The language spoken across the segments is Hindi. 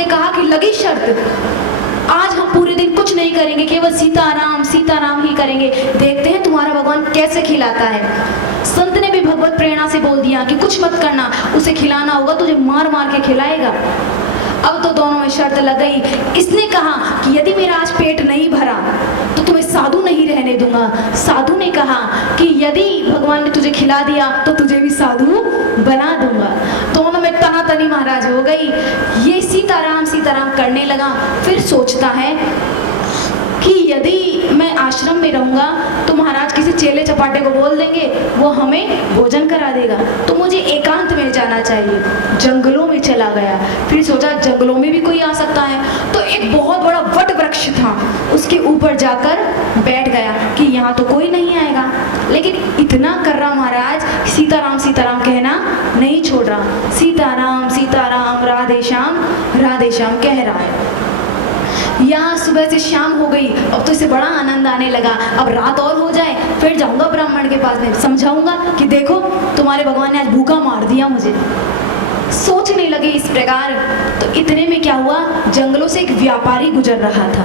उसने कहा कि लगी शर्त, आज हम पूरे दिन कुछ नहीं करेंगे, केवल सीताराम सीताराम ही करेंगे, देखते हैं तुम्हारा भगवान कैसे खिलाता है। संत ने भी भगवत प्रेरणा से बोल दिया कि कुछ मत करना, उसे खिलाना होगा, तुझे मार मार के खिलाएगा। अब तो दोनों में शर्त लग गई। इसने कहा कि यदि मेरा आज पेट नहीं भरा तो तुम्हें साधु नहीं रहने दूंगा। साधु ने कहा कि यदि भगवान ने तुझे खिला दिया तो तुझे भी साधु बना दूंगा। दोनों में तनातनी महाराज हो गई। ये सीताराम सीताराम करने लगा। फिर सोचता है कि यदि मैं आश्रम में रहूंगा तो महाराज किसी चेले चपाटे को बोल देंगे, वो हमें भोजन करा देगा, तो मुझे एकांत में जाना चाहिए। जंगलों में चला गया। फिर सोचा जंगलों में भी कोई आ सकता है, तो एक बहुत बड़ा वट वृक्ष था, उसके ऊपर जाकर बैठ गया कि यहाँ तो कोई नहीं आएगा। लेकिन इतना कर रहा महाराज, सीताराम सीताराम कहना नहीं छोड़ रहा। सीताराम सीताराम राधे श्याम कह रहा है। यहाँ सुबह से शाम हो गई। अब तो इसे बड़ा आनंद आने लगा। अब रात और हो जाए फिर जाऊंगा ब्राह्मण के पास में, समझाऊंगा कि देखो तुम्हारे भगवान ने आज भूखा मार दिया मुझे। सोचने लगे इस प्रकार। तो इतने में क्या हुआ, जंगलों से एक व्यापारी गुजर रहा था।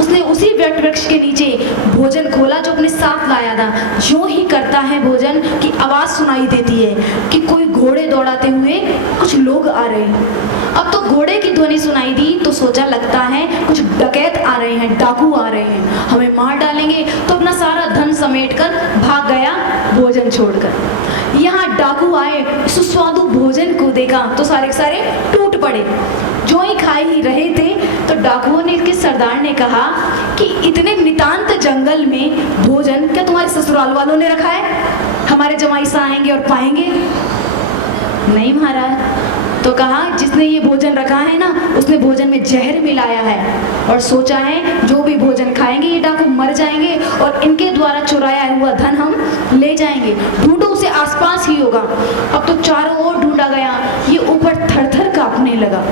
उसने उसी वट वृक्ष के नीचे भोजन खोला जो अपने साथ लाया था। जो ही करता है भोजन की आवाज सुनाई देती है कि कोई घोड़े दौड़ाते हुए कुछ लोग आ रहे हैं। अब तो घोड़े की ध्वनि सुनाई दी तो सोचा लगता है कुछ डकैत आ रहे हैं, डाकू आ रहे हैं, हमें मार डालेंगे। तो अपना सारा धन समेटकर भाग गया भोजन छोड़कर। यहाँ डाकू आए, सुस्वादु भोजन को देखा तो सारे के सारे टूट पड़े। जो ही खा ही रहे थे तो डाकुओं ने के सरदार ने कहा कि इतने नितांत जंगल में भोजन क्या तुम्हारे ससुराल वालों ने रखा है? हमारे जमाई सा आएंगे और पाएंगे? नहीं महाराज। तो कहा जिसने ये भोजन रखा है ना, उसने भोजन में जहर मिलाया है और सोचा है जो भी भोजन खाएंगे ये डाकू मर जाएंगे और इनके द्वारा चुराया हुआ धन हम ले जाएंगे। ढूंढो उसे आसपास ही होगा। अब तो चारों ओर ढूंढा गया। ये ऊपर थर-थर कांपने लगा।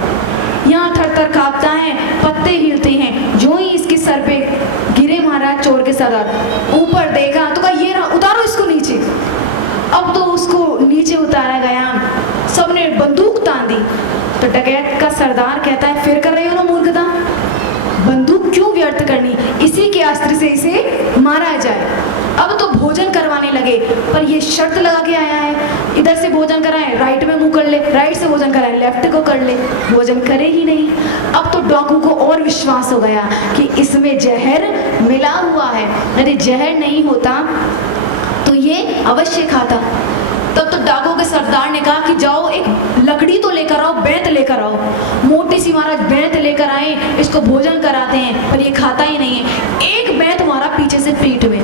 यहाँ थर-थर कांपता है, पत्ते हिलते हैं। जो ही इसके सर पे गिरे महाराज चोर के सरदार, ऊपर देखा तो कहा ये रहा, उतारो इसको नीचे। अब तो उसको नीचे उतारा गया। सबने बंदूक तान दी। तो डकैत का सरदार कहता है फिर कर रहे हो ना मूर्खता, बंदूक क्यों व्यर्थ करनी, इसी के अस्त्र से इसे मारा जाए। अब तो भोजन करवाने लगे, पर ये शर्त लगा के आया है, इधर से भोजन कराएं राइट में मुंह कर ले, राइट से भोजन कराएं लेफ्ट को कर ले, भोजन करे ही नहीं। अब तो डाकू को और विश्वास हो गया कि इसमें जहर मिला हुआ है, यदि जहर नहीं होता तो ये अवश्य खाता। तब तो डाकू के सरदार ने कहा कि जाओ एक लकड़ी तो लेकर आओ, बैंत लेकर आओ। मोटी सी महाराज बैंत लेकर आए, इसको भोजन कराते हैं, पर ये खाता ही नहीं है। एक बैंत मारा पीछे से पीठ में,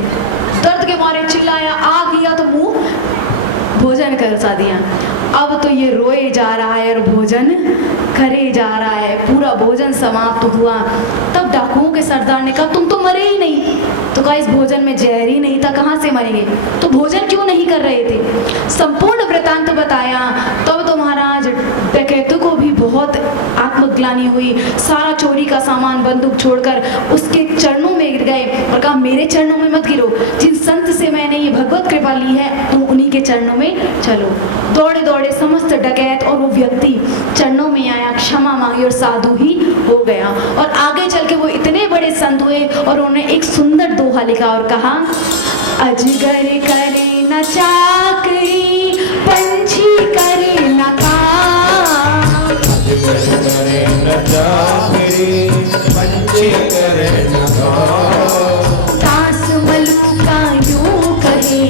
दर्द के मारे चिल्लाया, आ गया तो मुंह भोजन करसा दिया। अब तो ये रोए जा रहा है और भोजन करे जा रहा है। पूरा भोजन समाप्त हुआ। तब डाकुओं के सरदार ने कहा तुम तो मरे ही नहीं। तो कहा इस भोजन में जहर ही नहीं था, कहाँ से मरेंगे? तो भोजन क्यों नहीं कर रहे थे? संपूर्ण वृतांत बताया। तब तो महाराज डकैतों को भी बहुत आत्मग्लानि हुई। सारा चोरी का सामान बंदूक छोड़कर उसके चरणों में गिर गए और कहा मेरे चरणों में मत गिरो, जिन संत से मैंने ये भगवत कृपा ली है तुम उन्हीं के चरणों में चलो। दौड़े दौड़े समस्त डकैत और वो व्यक्ति चरणों में आया, क्षमा मांगी और साधु ही हो गया। और आगे चल के वो इतने बड़े संत हुए और उन्होंने एक सुंदर दोहा लिखा और कहा अजगर करे न चाकरी, पंछी करे न काम, अजगर करे न चाकरी, पंछी करे न काम, दास मलुका यूं कहे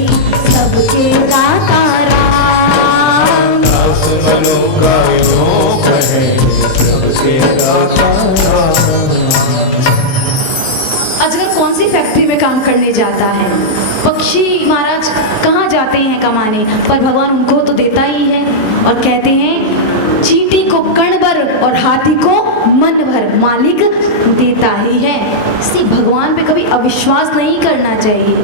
सबके दाता राम, दास मलुका यूं कहे सबके दाता राम। अजगर कौन सी फैक्ट्री में काम करने जाता है? पक्षी महाराज कहाँ जाते हैं कमाने, पर भगवान उनको तो देता ही है। और कहते हैं चींटी को कण भर और हाथी को मन भर मालिक देता ही है। इसलिए भगवान पे कभी अविश्वास नहीं करना चाहिए।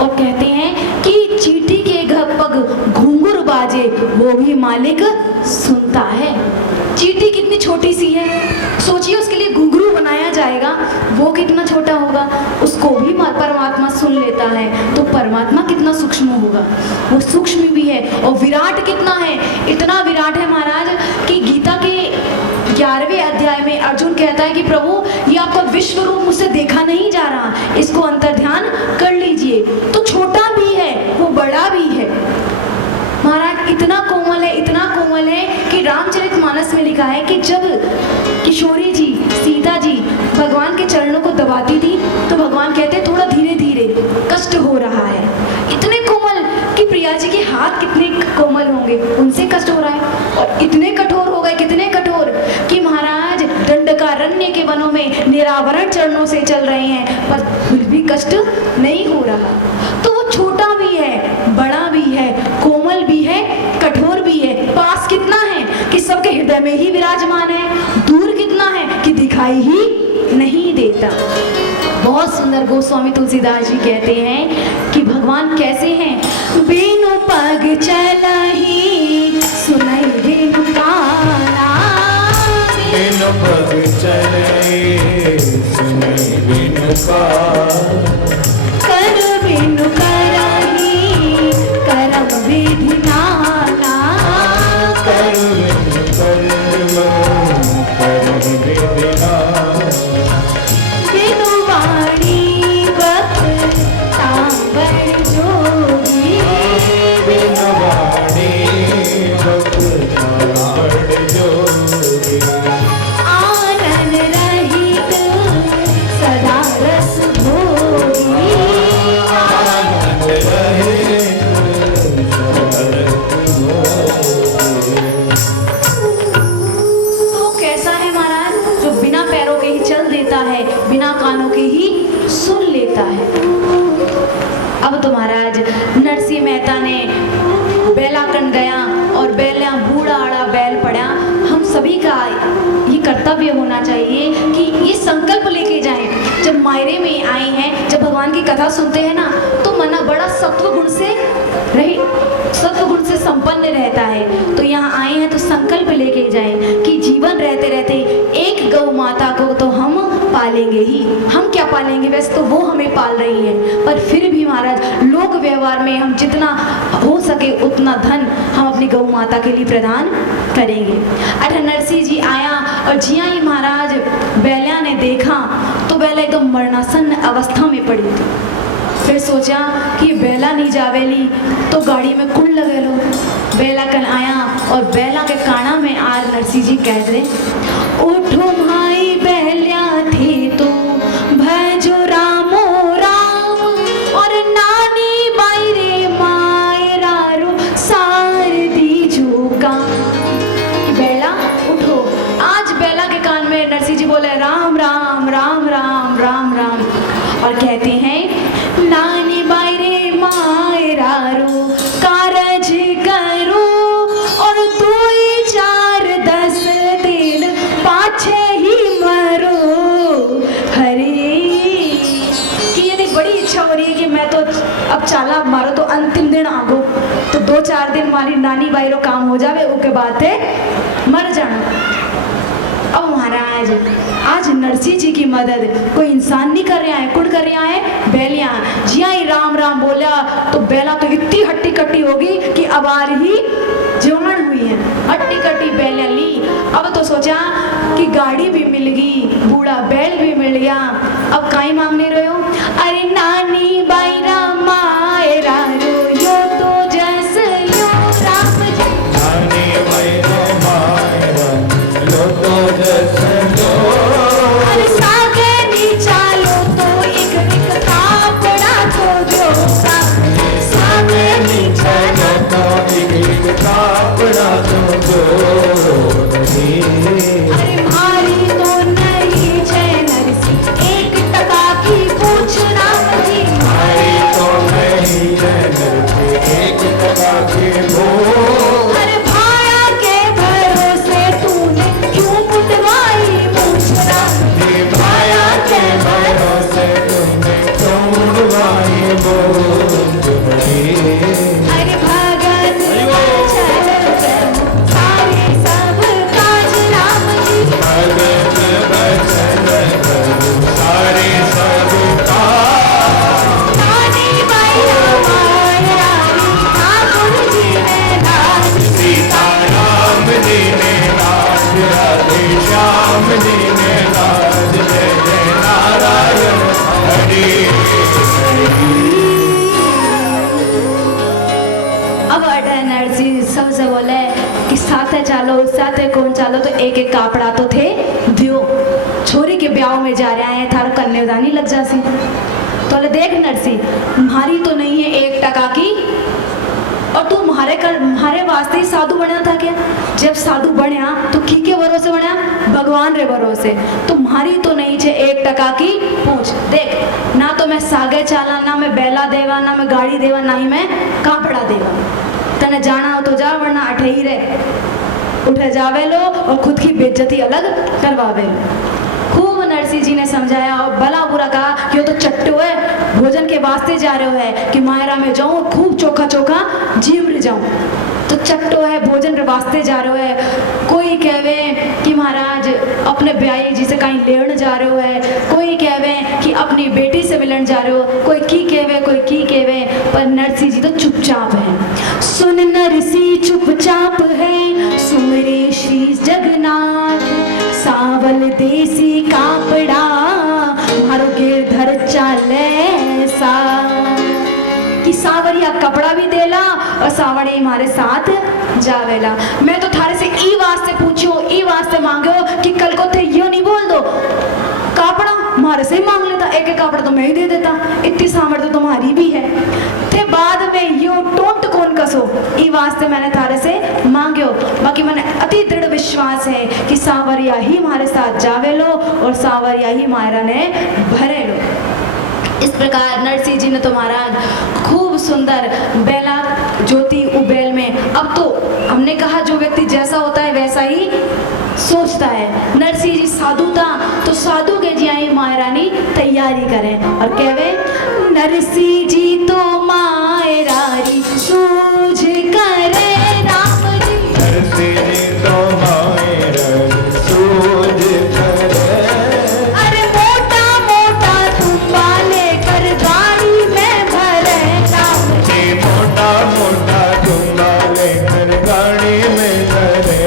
और कहते हैं कि चींटी के घर पग घुंघरू बाजे वो भी मालिक सुनता है। चींटी कितनी छोटी सी है, सोचिए उसके लिए घुंघरू बनाया जाएगा, वो कितना छोटा होगा, उसको भी परमात्मा सुन लेता है। तो परमात्मा कितना सूक्ष्म होगा, वो सूक्ष्म भी है। और विराट कितना है, इतना विराट है महाराज कि गीता के 11वें अर्जुन कहता है कि प्रभु ये आपका विश्व रूप मुझसे देखा नहीं जा रहा, इसको अंतर ध्यान कर लीजिए। तो छोटा भी है वो बड़ा भी है। महाराज इतना कोमल है कि रामचरितमानस में लिखा है कि जब किशोरी जी सीता जी भगवान के चरणों को दबाती थी तो भगवान कहते थोड़ा धीरे धीरे, कष्ट हो रहा है। इतने कोमल कि प्रिया जी के हाथ कितने कोमल होंगे, उनसे कष्ट हो रहा है। और इतने कठोर हो गए, कितने कठोर कि महाराज दंडकारण्य के वनों में निरावरण चरणों से चल रहे हैं पर फिर भी कष्ट नहीं हो रहा। तो वो छोटा भी है, बड़ा भी है, कोमल भी है, कठोर भी है। पास कितना है कि सबके हृदय में ही विराजमान है, दूर कितना है कि दिखाई ही नहीं देता। बहुत सुंदर गोस्वामी तुलसीदास जी कहते हैं कि भगवान कैसे हैं। बिनु पग चलहि सुनई बिनु काना, बिनु पग चलहि सुनई बिनु काना, कर बिनु करहि करम विधि नाना, कर बिनु कर्म करहि विधि नाना, बिनु वाणी वक्ता बड़ जोगी, बिनु वाणी वक्ता बड़ जोगी, आनन रहित सदा रस भोगी, आनंद रहित सरस भोगी। तो कैसा है महाराज जो बिना पैरों के ही चल देता है, बिना कानों के ही सुन लेता है। अब तो महाराज नरसिंह मेहता ने बेलाकंड गया और बेला बूढ़ा आड़ा बैल पड़ा। हम सभी का ये कर्तव्य होना चाहिए कि ये संकल्प लेके जाएं। जब मायरे में आए हैं, जब भगवान की कथा सुनते हैं ना तो मन बड़ा सत्व गुण से संपन्न रहता है। तो यहाँ आए हैं तो संकल्प लेके जाएं कि जीवन रहते रहते एक गौ माता को तो हम पालेंगे ही। हम क्या पालेंगे, वैसे तो वो हमें पाल रही है, पर फिर भी महाराज लोक व्यवहार में हम जितना हो सके उतना धन हम अपनी गौ माता के लिए प्रदान करेंगे। अरे नरसिंह जी आया और जिया ही महाराज बैल्या ने देखा तो बैला एकदम मरणासन अवस्था में पड़ी थी। फिर सोचा कि बैला नहीं जावेली तो गाड़ी में कुल लगे लो। बैला कल आया और बैला के काना में आज नरसिंह जी कह रहे, उठो भाई बैल्या थे तो भजो रामो राम, और नानी बाई रे मायरा रो सार दीजो का। बैला उठो। आज बैला के कान में नरसिंह जी बोले राम राम राम राम राम राम, और कहते हैं नानी बाई रे मायरा रो कारज करो, और 2-4-10 दिन पाछे ही मरो। हरे कि ये बड़ी इच्छा हो रही है कि मैं तो अब चाला मारो तो अंतिम दिन आगो, तो 2-4 दिन मारी नानी बाई रो काम हो जावे, उसके बाद है मर जाना। अब महाराज आज नरसिंह जी की मदद कोई इंसान नहीं कर रहा है, कुड़ कर रहा है बैलियां। जिया ही राम राम बोला तो बैला तो इतनी हट्टी कट्टी होगी कि अबार ही जवान हुई है। हट्टी कट्टी बैलियां ली। अब तो सोचा कि गाड़ी भी मिल गई, बूढ़ा बैल भी मिल गया, अब काई मांगने रहे हो। अरे नानी बाई राम मायरा रो यो तो जस लो राम जी, नानी बाई रो मायरा लो तो जस लो, अरे सागे नी चालो तो एक कापड़ा तो जो सागे नी चलो तो एक कापड़ा तो जोड़ो नहीं। अरे भारी तो नहीं छे नरसिंह, 1 टका की पूछ राम जी। भारी तो नहीं है नरसिंह, 1 टका की भूख। अरे भाया के भरोसे तूने क्यों मुटवाई हरि श्याम दीने नाथ जय जय नारायण हरि अब अटल नरसिंह सबसे बोले कि साथे चालो, साथे कौन चालो, तो एक एक कापड़ा तो थे दियो, छोरी के ब्याह में जा रहे हैं, थारो कन्यादानी लग जासी। तो बोले देख नरसिंह, तुम्हारी तो नहीं है 1 टका की, और तू हमारे वास्ते ही साधु बनया था क्या? जब साधु बनया तो की के भरोसे बनया? भगवान रे भरोसे। तुम्हारी तो नहीं छे 1 टका की पूछ देख, ना तो मैं सागे चाला, ना मैं बैला देवा, ना मैं गाड़ी देवा, ना ही मैं कापड़ा देवा। तने जाना हो तो जा, वरना अठे ही रहे, उठे जावे लो और खुद की बेइज्जती अलग करवावे लो। खूब नरसिंह जी ने समझाया और भला बुरा कहा कि वो तो चट्टू है, भोजन के वास्ते जा रहे हो है कि मायरा में जाऊं और खूब चोखा चोखा जीव जाऊं, तो चट्टो है, भोजन के वास्ते जा रहे हो है। कोई कहवे कि महाराज अपने ब्याही जी से कहीं लेने जा रहे हो है, कोई कहवे कि अपनी बेटी से मिलन जा रहे हो, कोई की कहवे, कोई की कहवे, पर नरसिंह जी तो चुपचाप है। सुन नरसिंह चुपचाप है, सुमरे श्री जगन्नाथ, सावल देसी कापड़ा मारो गिरधर चाले सा, कि सावरिया कपड़ा भी देला और सावड़ी हमारे साथ जावेला। मैं तो थारे से ई वास्ते पूछो, ई वास्ते मांगो कि कल को थे यो नहीं बोल दो कापड़ा हमारे से ही मांग लेता, एक एक कापड़ा तो मैं ही दे देता, इतनी सामर्थ्य तो तुम्हारी भी है, थे बाद में यो टोंट कौन कसो, ई वास्ते मैंने थारे से मांगो। बाकी मैंने अति दृढ़ विश्वास है कि सावरिया ही हमारे साथ जावे लो और सावरिया ही मायरा ने भरे लो। इस प्रकार नरसिंह जी ने तो महाराज खूब सुंदर बेला ज्योति उबेल में, अब तो हमने कहा जो व्यक्ति जैसा होता है वैसा ही सोचता है। नरसिंह जी साधु था तो साधु के जी आई मायरानी तैयारी करें और कहवे नरसिंह जी तो मायरारी सूझ करे राम जी, नरसिंह जी तो मायरानी सूझ करे, अरे मोटा मोटा तुम्बा लेकर गाड़ी में भरे राम जी, मोटा मोटा तुम्बा लेकर गाड़ी में धरे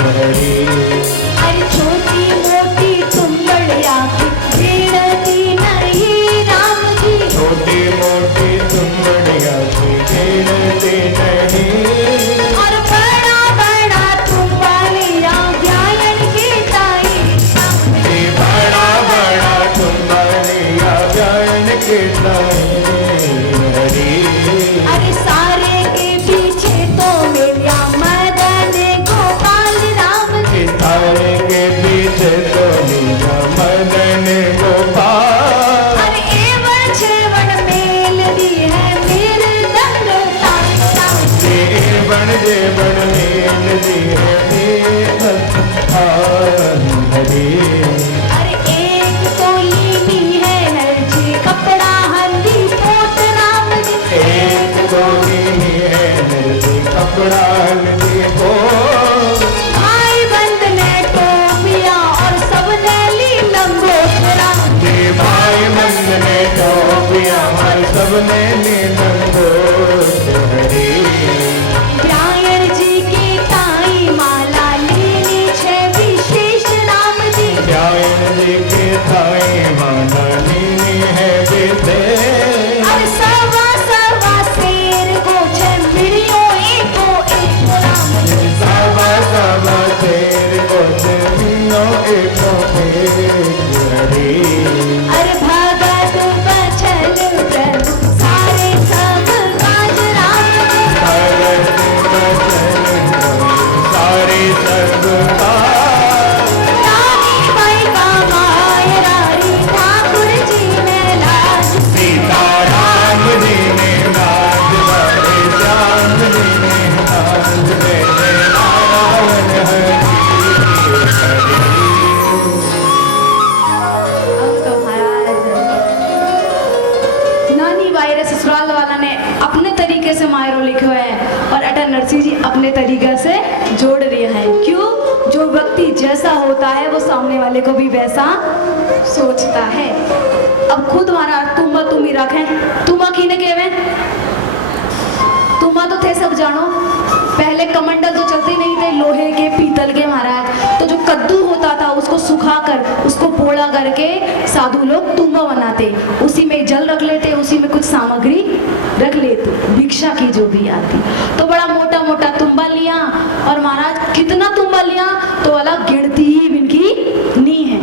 हरि, अरे छोटी मोटी तुम्बड़िया गिनती नहीं राम जी, छोटी मोटी तुम्बड़िया की गिनती नहीं, और बड़ा बड़ा तुम्बा लिया ज्ञान की ताई राम जी, ये बड़ा बड़ा तुम्बा लिया ज्ञान के ताई हरि, अरे सारे के पीछे तो मिलिया मदन गोपाल राम जी, तारे के पीछे तो लिया मदन गोपाल, अरे एवं छेवण मेल दी है मेरे दंड ताई राम जी, ये बन जे बन मेल दी है हरि, अरे एक तो लीनी है नरजी कपड़ा हल्दी पोत राम जी, एक गोली है नदी कपड़ा नदी को, भाई बंद ने टोपिया और सबने ली लंगोट राम जी, ये भाई मंद ने टोपिया हर सबने नीलम को हरि, ब्यायर जी की ताई माला लीनी छे विशेष राम जी, जायन जी के थाई माना नीनी है बेटे, अरे सवा सवा शेर को छे मिलियो एको एक राम जी, सवा सवा तेर को चलियो एको एक हरि, अरे भगत बचल प्रभु सारे सब काज राम जी, सारे सब रानी बाई का मायरारी ठाकुर जी ने लाज, सीता राम जी ने नाच बड़े श्याम जी ने नाच मेरे नारायण हरि अब तो महाराज नानी बाई रे ससुराल वाला ने अपने तरीके से मायरो लिखो है और अटल नरसिंह जी अपने तरीके से जोड़ रहे हैं। क्यों? जो व्यक्ति जैसा होता है वो सामने वाले को भी वैसा सोचता है। अब खुद महाराज तुम ही रखें, तुम किने केवे तुम तो थे सब जानो, पहले कमंडल तो चलते नहीं थे लोहे के पीतल के महाराज, तो जो करके साधु लोग तुम्बा बनाते, उसी में जल रख लेते, उसी में कुछ सामग्री रख लेते, भिक्षा की जो भी आती। तो बड़ा मोटा मोटा तुम्बा लिया, और महाराज कितना तुम्बा लिया तो अलग गिनती ही इनकी नहीं है।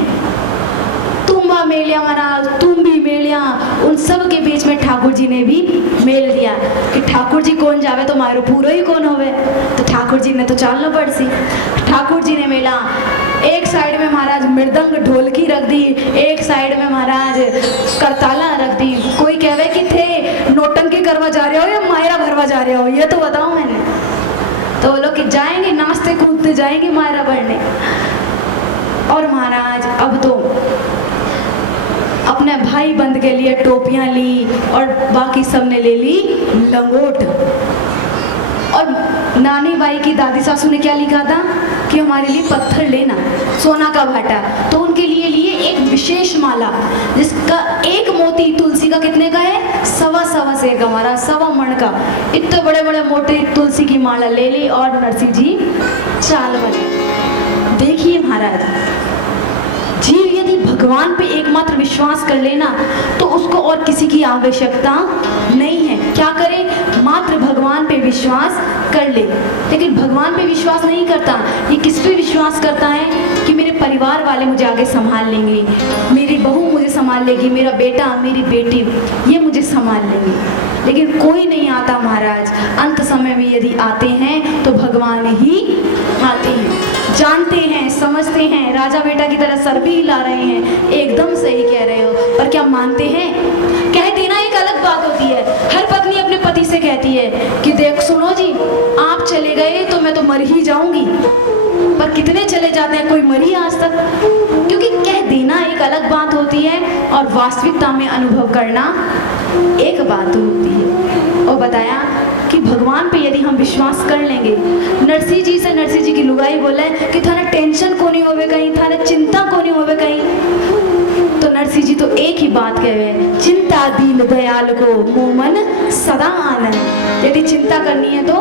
तुम्बा मेल लिया महाराज, तुम भी मेल लिया, उन सब के बीच में ठाकुर जी ने भी मेल दिया कि ठाकुर जी कौन जावे तो मारो पूरा ही कौन होवे। तो ठाकुर जी ने तो चालना पड़ सी। ठाकुर जी ने मेला, एक साइड में महाराज मृदंग ढोलकी रख दी, एक साइड में महाराज करताला रख दी। कोई कहवे कि थे नोटंकी करवा जा रहे हो या मायरा भरवा जा रहे हो, ये तो बताओ मैंने। तो वो लोग कि जाएंगे नाचते कूदते जाएंगे मायरा भरने। और महाराज अब तो अपने भाई बंद के लिए टोपियां ली, और बाकी सब ने ले ली लंगोट। और नानी बाई की दादी सासू ने क्या लिखा था कि हमारे लिए पत्थर लेना, सोना का भाटा। तो उनके लिए लिए एक विशेष माला, जिसका एक मोती तुलसी का कितने का है, सवा सेर का, हमारा सवा मण का। इतने बड़े बड़े मोटे तुलसी की माला ले ली, और नरसिंह जी चाल बने। देखिए महाराज, जीव यदि भगवान पे एकमात्र विश्वास कर लेना तो उसको और किसी की आवश्यकता नहीं है। क्या करे, मात्र भगवान पे विश्वास कर ले। लेकिन भगवान पे विश्वास नहीं करता, ये किस पे विश्वास करता है कि मेरे परिवार वाले मुझे आगे संभाल लेंगे, मेरी बहू मुझे संभाल लेगी, मेरा बेटा मेरी बेटी ये मुझे संभाल लेंगे। लेकिन कोई नहीं आता महाराज, अंत समय में यदि आते हैं तो भगवान ही आते हैं। जानते हैं, समझते हैं, राजा बेटा की तरह सर भी हिला रहे हैं, एकदम सही कह रहे हो, पर क्या मानते हैं? कह देना एक अलग बात होती है। हर पत्नी अपने पति से कहती है कि देख सुनो जी, आप चले गए तो मैं तो मर ही जाऊंगी। पर कितने चले जाते हैं, कोई मरी आज तक? क्योंकि कह देना एक अलग बात होती है और वास्तविकता में अनुभव करना एक बात होती है। और बताया कि भगवान पे यदि हम विश्वास कर लेंगे, नरसिंह जी से नरसिंह जी की लुगाई बोले कि थाने टेंशन को नहीं होवे कहीं, थाने चिंता को नहीं होवे कहीं। तो नरसिंह जी तो एक ही बात कहे, चिंता दीन दयाल को मोमन सदा आनंद। यदि चिंता करनी है तो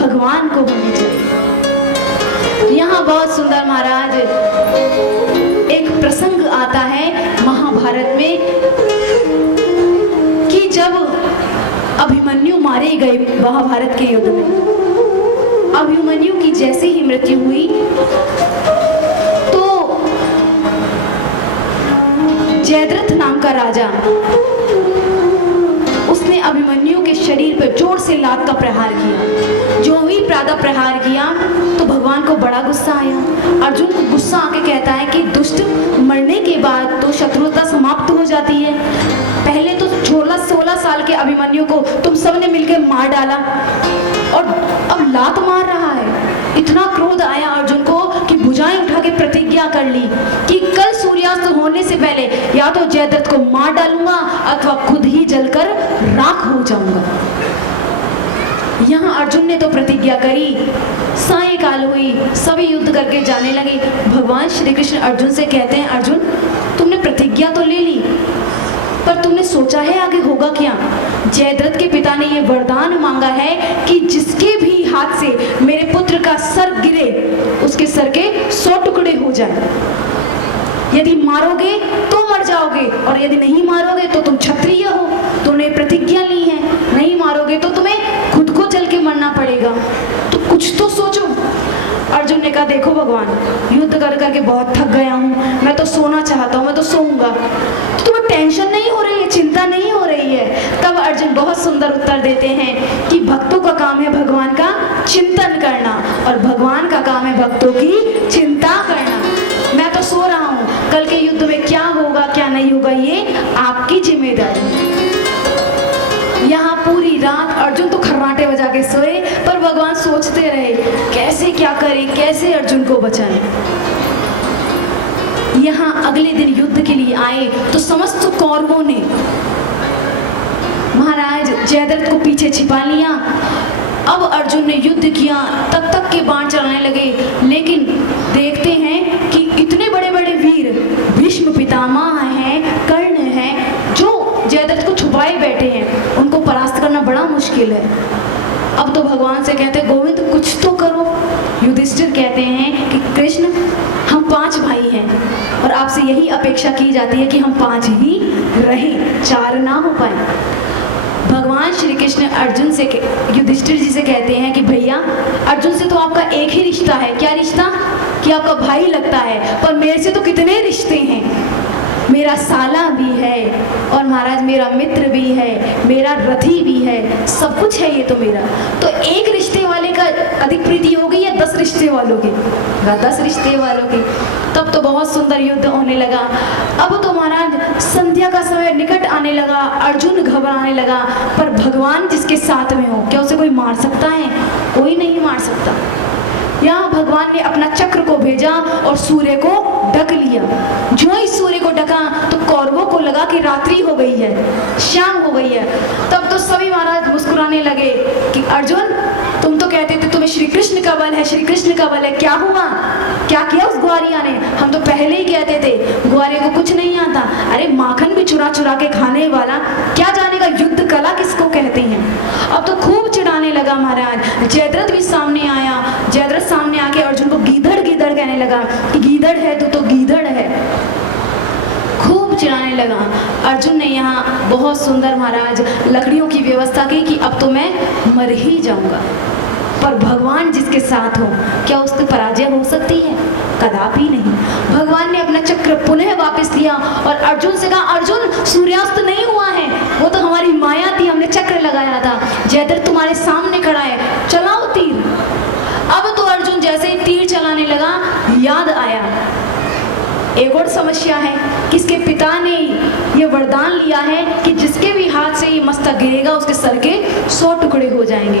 भगवान को होनी चाहिए। यहाँ बहुत सुंदर महाराज एक प्रसंग आता है महाभारत में कि जब अभिमन्यु मारे गए महाभारत के युद्ध में, अभिमन्यु की जैसे ही मृत्यु हुई तो जयद्रथ नाम का राजा, उसने अभिमन्यु के शरीर पर जोर से लात का प्रहार किया। जो भी प्रातः प्रहार किया तो भगवान को बड़ा गुस्सा आया। अर्जुन को गुस्सा आके कहता है कि दुष्ट मरने के बाद तो शत्रुता समाप्त हो जाती है। पहले तो 16 साल के अभिमन्यु को तुम सबने मिलकर मार डाला, और अब लात मार रहा है। इतना क्रोध आया अर्जुन को कि भुजाएं उठा के प्रतिज्ञा कर ली कि कल सूर्यास्त होने से पहले या तो जयद्रथ को मार डालूंगा अथवा खुद ही जलकर राख हो जाऊंगा। यहाँ अर्जुन ने तो प्रतिज्ञा करी। सायंकाल हुई, सभी युद्ध करके जाने लगे। भगवान श्री कृष्ण अर्जुन से कहते हैं, अर्जुन तुमने प्रतिज्ञा तो ले ली, पर तुमने सोचा है आगे होगा क्या? जयद्रथ के पिता ने यह वरदान मांगा है कि जिसके भी हाथ से मेरे पुत्र का सर गिरे उसके सर के 100 टुकड़े हो जाए। यदि मारोगे तो मर जाओगे, और यदि नहीं मारोगे तो तुम क्षत्रिय हो। तुमने प्रतिज्ञा ली है, नहीं मारोगे तो तुम्हें खुद को जल के मरना पड़ेगा। तो कुछ तो सोचो। अर्जुन ने कहा, देखो भगवान, युद्ध कर करके बहुत थक गया हूँ, मैं तो सोना चाहता हूँ, मैं तो सोऊंगा। तो तुम्हें टेंशन नहीं हो रही है, चिंता नहीं हो रही है? तब अर्जुन बहुत सुंदर उत्तर देते हैं कि भक्तों का काम है भगवान का चिंतन करना, और भगवान का काम है भक्तों की चिंता करना। मैं तो सो रहा हूँ, कल के युद्ध में क्या होगा क्या नहीं होगा ये आपकी जिम्मेदारी है। यहाँ पूरी रात अर्जुन तो खर्राटे बजा के सोए, पर भगवान सोचते रहे कैसे क्या करें, कैसे अर्जुन को बचाएं। यहाँ अगले दिन युद्ध के लिए आए तो समस्त कौरवों ने महाराज जयद्रथ को पीछे छिपा लिया। अब अर्जुन ने युद्ध किया, तब तक के बाण चलाने लगे, लेकिन देखते हैं कि इतने बड़े बड़े वीर, भीष्म पितामह हैं, कर्ण हैं, जो जयद्रथ को छुपाए बैठे हैं, उनको परास्त करना बड़ा मुश्किल है। अब तो भगवान से कहते हैं, गोविंद कुछ तो करो। युधिष्ठिर कहते हैं कि कृष्ण हम 5 भाई हैं और आपसे यही अपेक्षा की जाती है कि हम 5 ही रहें, 4 ना हो पाए। भगवान श्री कृष्ण अर्जुन से युधिष्ठिर जी से कहते हैं कि भैया अर्जुन से तो आपका एक ही रिश्ता है। क्या रिश्ता? कि आपका भाई लगता है, पर मेरे से तो कितने रिश्ते हैं। मेरा साला भी है और महाराज मेरा मित्र भी है, मेरा रथी भी है, सब कुछ है ये तो मेरा। तो एक रिश्ते वाले का अधिक प्रीति हो गई या 10 रिश्ते वालों की? 10 रिश्ते वालों की। तब तो बहुत सुंदर युद्ध होने लगा। अब तो महाराज संध्या का समय निकट आने लगा, अर्जुन घबराने लगा, पर भगवान जिसके साथ में हो क्या उसे कोई मार सकता है? कोई नहीं मार सकता। यहाँ भगवान ने अपना चक्र को भेजा और सूर्य को ढक लिया। जो ही सूर्य को ढका तो कौरवों को लगा कि रात्रि हो गई है, शाम हो गई है। तब तो सभी महाराज मुस्कुराने लगे कि अर्जुन तुम तो कहते थे तुम्हें श्री कृष्ण का बल है, श्री कृष्ण का बल है, क्या हुआ? क्या किया उस ग्वारिया ने? हम तो पहले ही कहते थे ग्वारिया को कुछ नहीं आता। अरे माखन भी चुरा चुरा के खाने वाला क्या जानेगा युद्ध कला किसको कहते हैं। अब तो खूब चिढ़ाने लगा महाराज। जयद्रथ भी सामने आया। जयद्रथ सामने आके अर्जुन को गीदड़ गीदड़ कहने लगा कि गीदड़ है तो गीदड़ है। खूब चिढ़ाने लगा। अर्जुन ने यहाँ बहुत सुंदर महाराज लकड़ियों की व्यवस्था की कि अब तो मैं मर ही जाऊंगा। पर भगवान जिसके साथ हो क्या उसकी पराजय हो सकती है? कदापि नहीं। भगवान ने अपना चक्र पुनः वापस लिया और अर्जुन से कहा अर्जुन सूर्यास्त नहीं हुआ है, वो तो हमारी माया थी, हमने चक्र लगाया था। जयद्रथ तुम्हारे सामने खड़ा है, चलाओ तीर। अब तो अर्जुन जैसे ही तीर चलाने लगा याद आया एक और समस्या है कि इसके पिता ने ये वरदान लिया है कि जिसके भी हाथ से ये मस्तक गिरेगा उसके सर के 100 टुकड़े हो जाएंगे।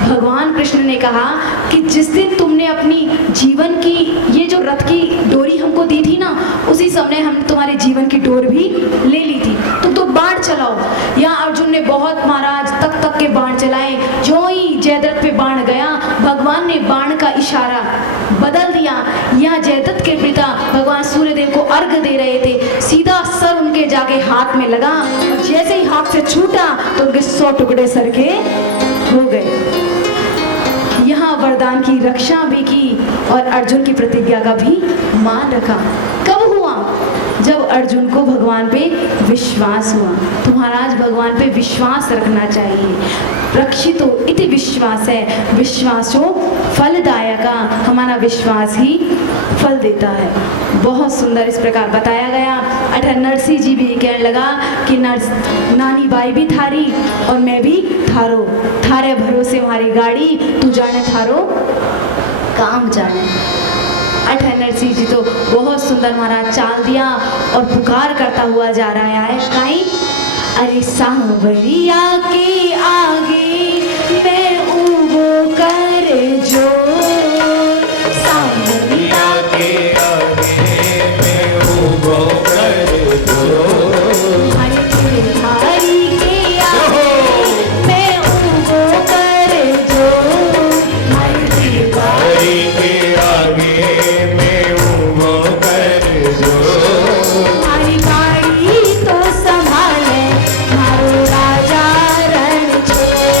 भगवान कृष्ण ने कहा कि जिस दिन तुमने अपनी जीवन की ये जो रथ की डोरी हमको दी थी ना, उसी समय हम तुम्हारे जीवन की डोर भी ले ली थी। तुम तो बाण चलाओ। यहाँ अर्जुन ने बहुत महाराज तक के बाण चलाए। जो ही जयद्रथ पे बाण गया भगवान ने बाण का इशारा बदल दिया। यहाँ जयद्रथ के पिता भगवान सूर्यदेव को अर्घ दे रहे थे, सीधा सर उनके जाके हाथ में लगा और जैसे ही हाथ से छूटा तो उनके 100 टुकड़े सर के हो गए। यहाँ वरदान की रक्षा भी की और अर्जुन की प्रतिज्ञा का भी मान रखा। कब हुआ? जब अर्जुन को भगवान पे विश्वास हुआ। तो महाराज भगवान पे विश्वास रखना चाहिए। रक्षितो इति विश्वास है, विश्वासो फलदायका, हमारा विश्वास ही फल देता है। बहुत सुंदर इस प्रकार बताया गया। अठन नरसिंह जी भी कहने लगा कि नानी बाई भी थारी और मैं भी थारो, थारे भरोसे हमारी गाड़ी, तू जाने थारो काम जाने। अठन नरसिंह जी तो बहुत सुंदर महाराज चाल दिया और पुकार करता हुआ जा रहा है काई, अरे सांवरिया के आगे मैं उबो कर जो, सांवरिया के आगे मैं उबो कर जो, धारी के आगे मैं उबो कर जो, धारी के आगे मैं उबो कर जो, हमारी गाड़ी तो संभाले मारो राजा रण छोड़।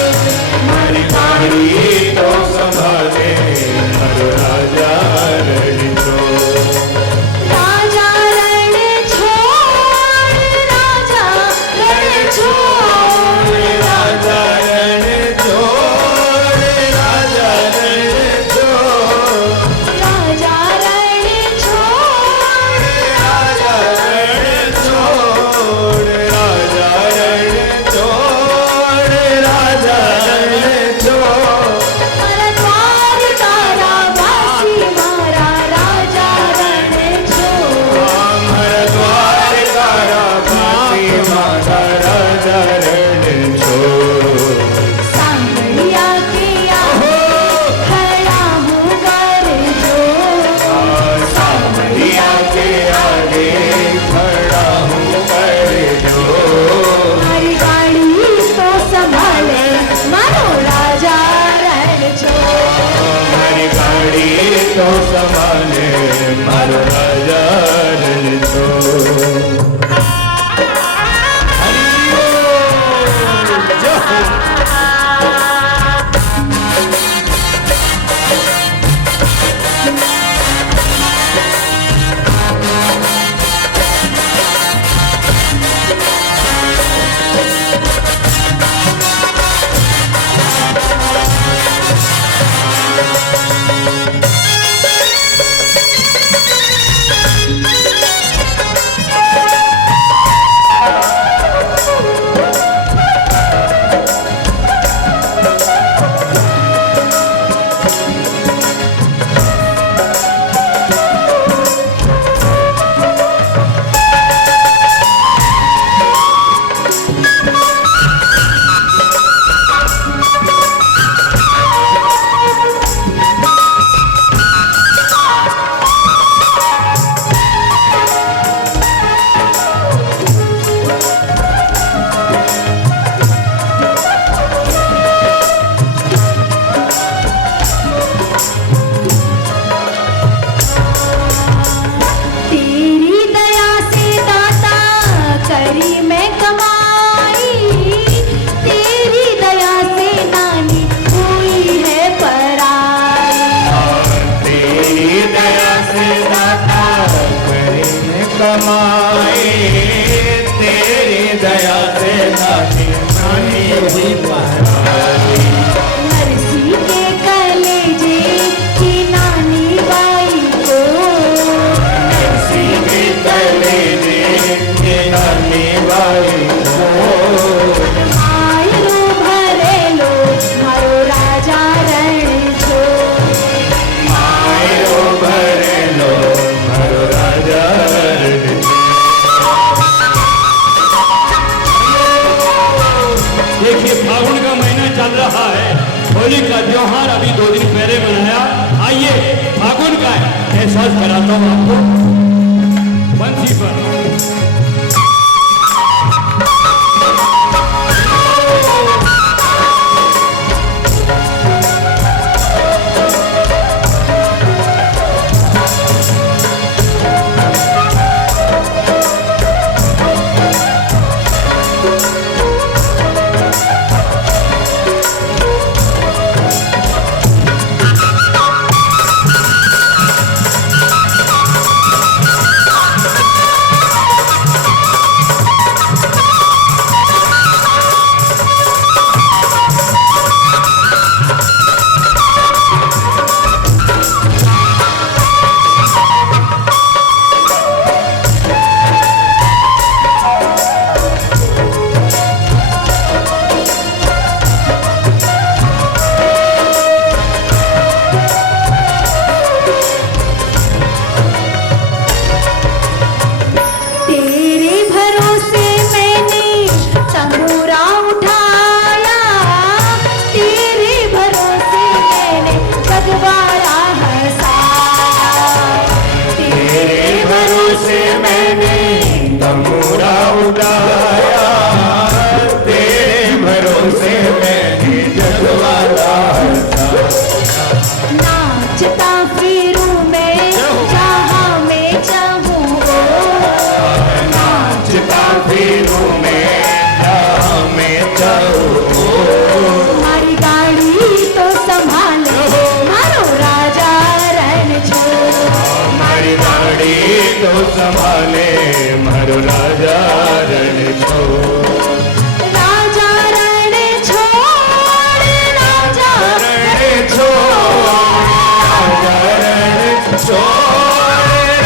कमाए, तेरी दया से नानी नानी ही पहनाई। नरसी के कलेजे की नानी बाई को, नरसी के कलेजे की नानी बाई को, मायरो भरेलो मारो राजा रण छो। मायरो भरेलो मारो राजा रण छो। देखिए फागुन का महीना चल रहा है, होली का त्योहार अभी 2 दिन पहले मनाया। आइए फागुन का एहसास कराता हूँ आपको बंसी पर। तेरे भरोसे मैंने तंबूरा उठाया, तेरे भरोसे मैंने भगवाड़ा हंसाया। तेरे भरोसे मैंने तंबूरा उड़ाया, तेरे भरोसे मैंने जगवाला हंसाया। नाचता फिरूं मैं जहाँ मैं चाहूँ, नाचता फिरूं मैं जहाँ मैं चाहूँ। मारी गाड़ी तो संभाले मारो राजा रण छो। हमारी गाड़ी तो संभाले मारो राजा रण छो। राजा रण छोड़, राजा रण छोड़, राजा रण छोड़,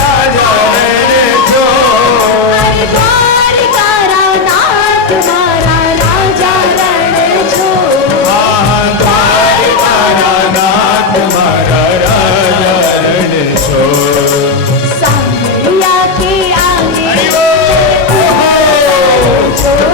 राजा रण छोड़। हरि द्वारिकारा नाथ तुम्हारा राजा रण छोड़। द्वारिकारा नाथ तुम्हारा राजा रण छोड़। सांवरिया के आगे हरि बोल। छोड़।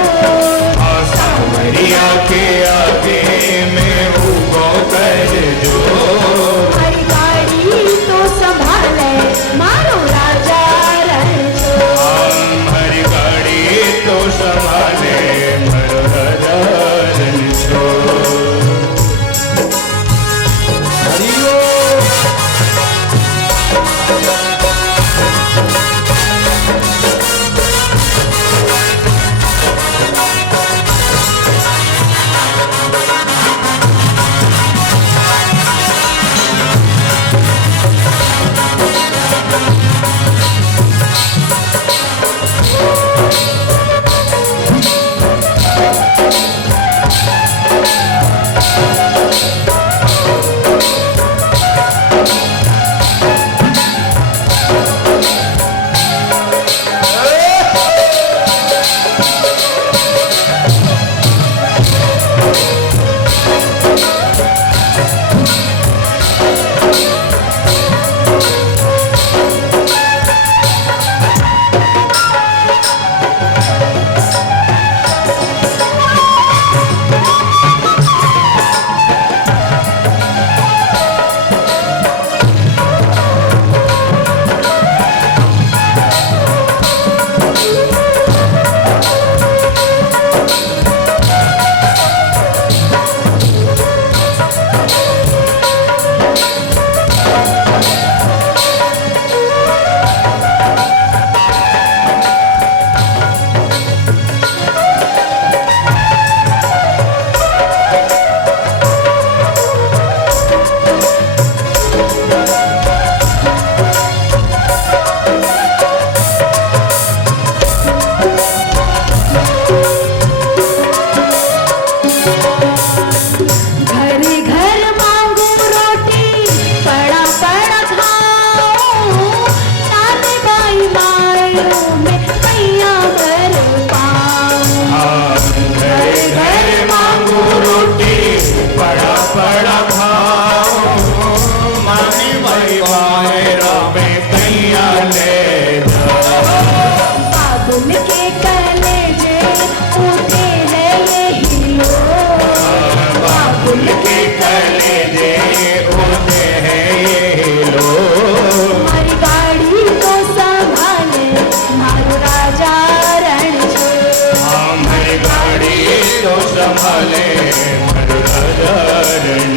संभाले मारो राजा रण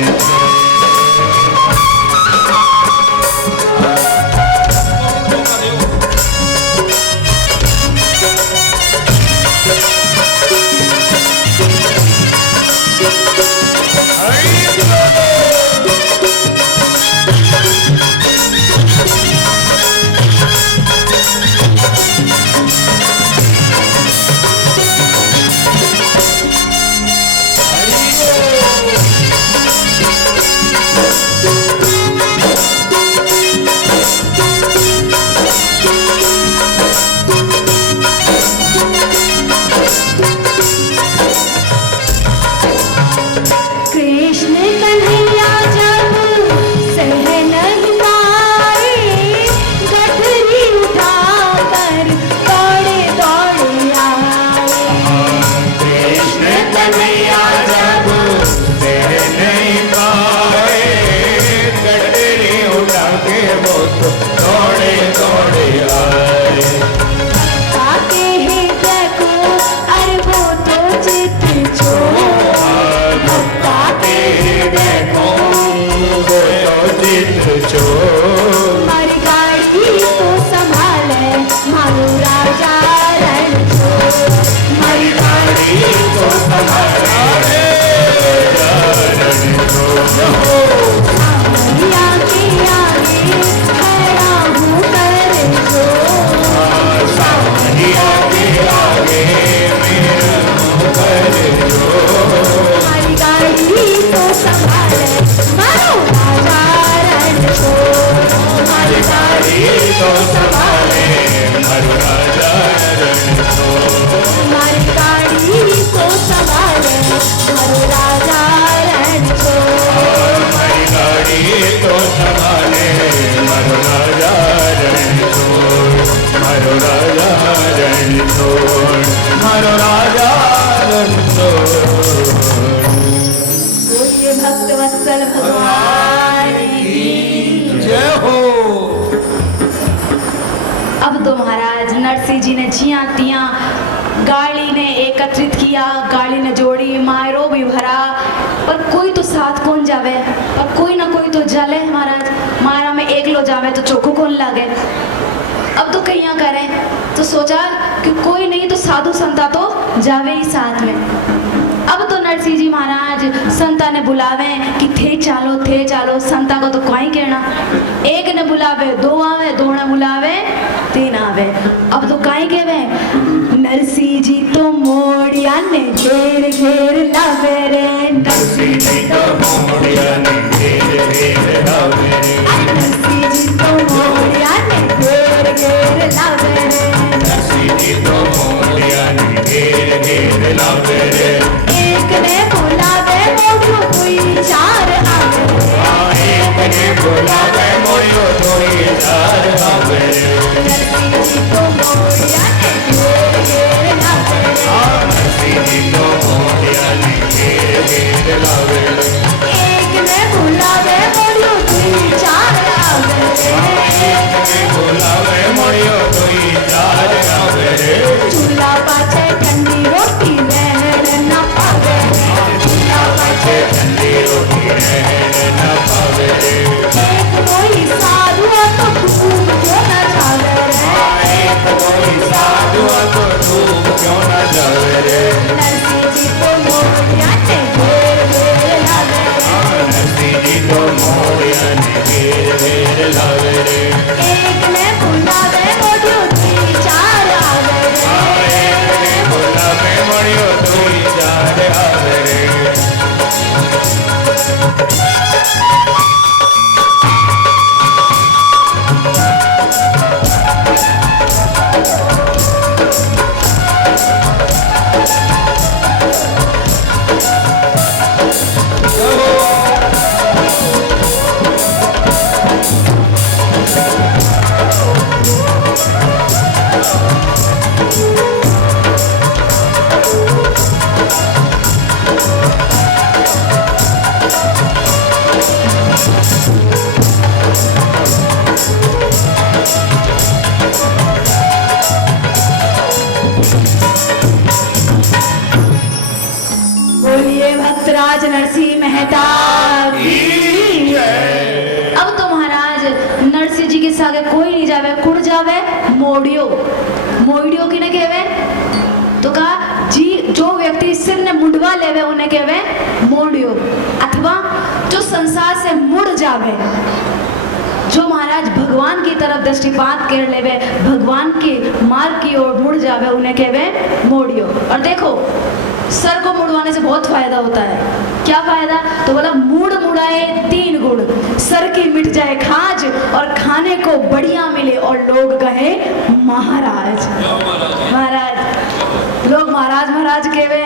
भक्तवत्सल भगवान की जय हो। अब तो महाराज नरसिंह जी ने जिया तिया गाड़ी ने एकत्रित किया, गाड़ी ने जोड़ी, मायरो भी भरा, पर कोई तो साथ कौन जावे, पर कोई ना कोई तो जले महाराज। मारा में एक लो जावे तो चोखो कौन लागे। अब तो कहीं करें तो सोचा कि कोई नहीं तो साधु संता तो जावे ही साथ में। अब तो नरसिंह जी महाराज संता ने बुलावे कि थे चालो संता को तो कोई कहना। एक ने बुलावे दो आवे, दो ने बुलावे तीन आवे। अब तो काई कहवे नरसिंह जी तो मोड़िया ने घेर घेर लावे रे, नरसिंह जी तो मोड़िया ने घेर घेर लावे रे, नरसिंह जी तो मोड़िया ने घेर घेर लावे रे, नरसिंह जी तो मोड़िया ने घेर घेर लावे रे। एक ने बुलावे मोड़ियो कोई चार आवे रे, एक ने बुलावे मोड़ियो कोई चार आवे रे, नरसिंह जी तो मोड़िया ने घेर घेर लावे रे, नरसिंह जी तो मोड़िया ने घेर घेर लावे रे। एक ने बुलावे मोड़ियो कोई चार आवे रे, एक ने बुलावे मोड़ियो कोई चार आवे रे, चूल्हा पाछे ठंडी रोटी रहन न पावे, चूल्हा पाछे ठंडी रोटी रहन न पावे रे, एक कोई साधु तो खूब जो न जावे रे, एक कोई साधु नरसिंह मेहता की जय। अब तो महाराज नरसिंह जी के सागे कोई नहीं जावे, कुड़ जावे मोड़ियो। मोड़ियो की ने कहवे तो कहा जी जो व्यक्ति सिर ने मुंडवा लेवे उन्हें कहवे मोड़ियो, अथवा जो संसार से मुड़ जावे, जो महाराज भगवान की तरफ दृष्टिपात कर लेवे, भगवान के मार्ग की ओर मुड़ जावे उन्हें कहवे मोड़ियो। और देखो सर को मुड़वाने से बहुत फायदा होता है। क्या फायदा? तो बोला मुड़ मुड़ाए 3 गुण, सर की मिट जाए खाज और खाने को बढ़िया मिले और लोग कहे महाराज महाराज। लोग महाराज महाराज कहवे,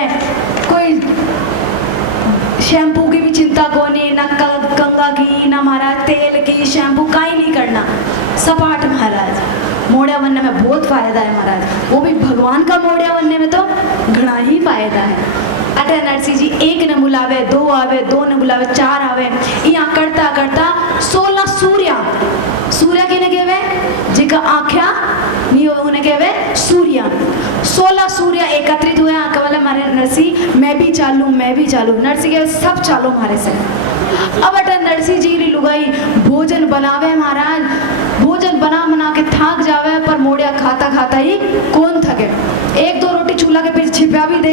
कोई शैम्पू की भी चिंता को नहीं, ना कंगा की, ना महाराज तेल की, शैम्पू का ही नहीं करना, सपाट महाराज। मोड़िया बनने में बहुत फायदा है महाराज, वो भी भगवान का मोड़िया बनने में तो घना ही फायदा है। अटे नरसिंह जी 1 न बुलावे, 2 आवे, 2 न बुलावे, 4 आवे, यहाँ करता करता 16 सूर्या, सूर्या किने कहवे जिका आँख्या नहीं हो उन्हें कहवे सूर्या। 16 सूर्य एकत्रित हुए, बोले मारे नरसिंह मैं भी चालू, मैं भी चालू। नरसिंह कहवे सब चालो हमारे से। अब अटे नरसिंह जी री लुगाई भोजन बनावे महाराज, भोजन बना के थक जावे, पर मोड़िया खाता खाता ही कौन थके। 1-2 रोटी चूल्हा के पीछे छिपा भी दे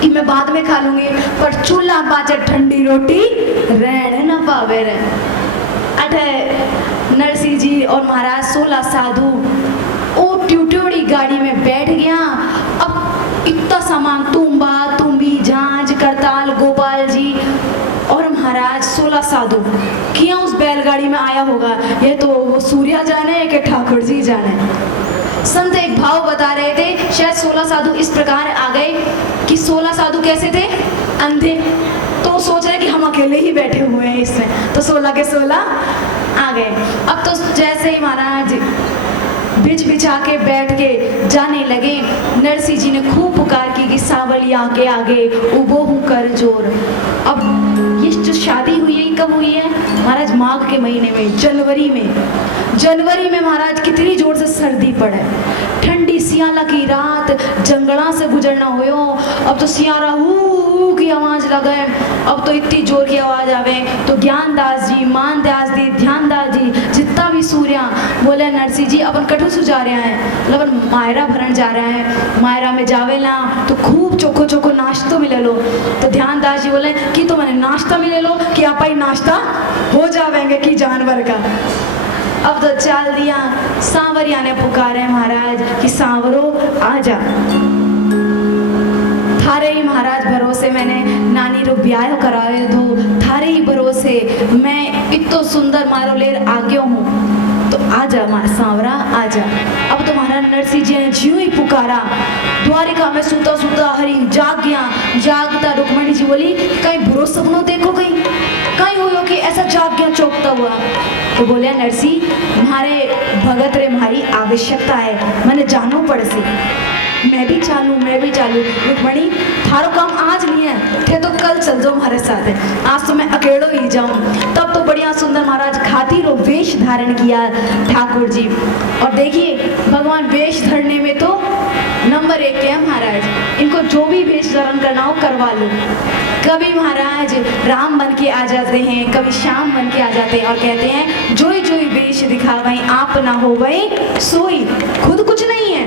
कि मैं बाद में खा लूंगी, पर चूल्हा बाजे ठंडी रोटी रहने ना पावे रे। अटे नरसिंह जी और महाराज 16 साधु ओ ट्यूटोड़ी गाड़ी में बैठ गया। अब इतना सामान तुम्बा तुम्बी झांझ करताल गोपाल जी और महाराज 16 साधु किया उस बैलगाड़ी में आया होगा, ये तो वो सूर्या जाने कि ठाकुर जी जाने। संत एक भाव बता रहे थे, शायद 16 साधु इस प्रकार आ गए कि 16 साधु कैसे थे? अंधे। तो सोच रहे कि हम अकेले ही बैठे हुए हैं इसमें, तो 16 के 16 आ गए। अब तो जैसे ही महाराज बिछ बिछा के बैठ के जाने लगे, नरसिंह जी ने खूब पुकार की कि सावली आगे आगे उबो हूँ कर जोर। अब ये जो शादी हुई है कब हुई है महाराज? माघ के महीने में, जनवरी में महाराज कितनी जोर से सर्दी पड़े, ठंडी सियाला की रात, जंगला से गुजरना हुयो। अब तो सियारा हू की आवाज लगे, अब तो इतनी जोर की आवाज आवे तो ज्ञानदास जी, मानदास जी, ध्यानदास जी, जितना भी सूर्या बोले नरसिंह जी अपन कठू सु जा रहे हैं, मतलब मायरा भरण जा रहे हैं, मायरा में जावेला तो खूब चोखो चोखो नाश्तो मिले लो। तो ध्यानदास जी बोले कि तो मैंने नाश्ता मिले लो कि आप ही नाश्ता हो जावेंगे कि जानवर का। अब तो चाल दिया, सांवरिया ने पुकारे महाराज कि सांवरो आजा। थारे ही महाराज भरोसे मैंने नानी रो ब्याह कराए दो, थारे ही भरोसे मैं इतो सुंदर मारो लेर आ गयो हूँ, तो आजा मारा सांवरा आजा। अब तो महाराज नरसिंह जी ने ज्यों ही पुकारा, द्वारिका में सूता सूता हरि जाग गया। जागता रुक्मणी जी बोली कहीं बुरो सपनों देखो, कहीं हो कि ऐसा जाग गया चौंकता हुआ। तो बोले नरसिंह तुम्हारे भगत रे हमारी आवश्यकता है, मैंने जानो पड़ सी, मैं भी चालू। रुक्मणी थारो काम आज नहीं है, थे तो कल चल जाओ हमारे साथ है, आज तो मैं अकेलो ही जाऊं। तब तो बढ़िया सुंदर महाराज खातिर और वेश धारण किया ठाकुर जी। और देखिए भगवान वेश धरने में तो नंबर 1 है महाराज, इनको जो भी वेश धारण करना हो करवा लो। कभी महाराज राम बन के आ जाते हैं, कभी श्याम बन के आ जाते हैं और कहते हैं जोई जोई वेश दिखा गई आप ना हो गई सोई। खुद कुछ नहीं है,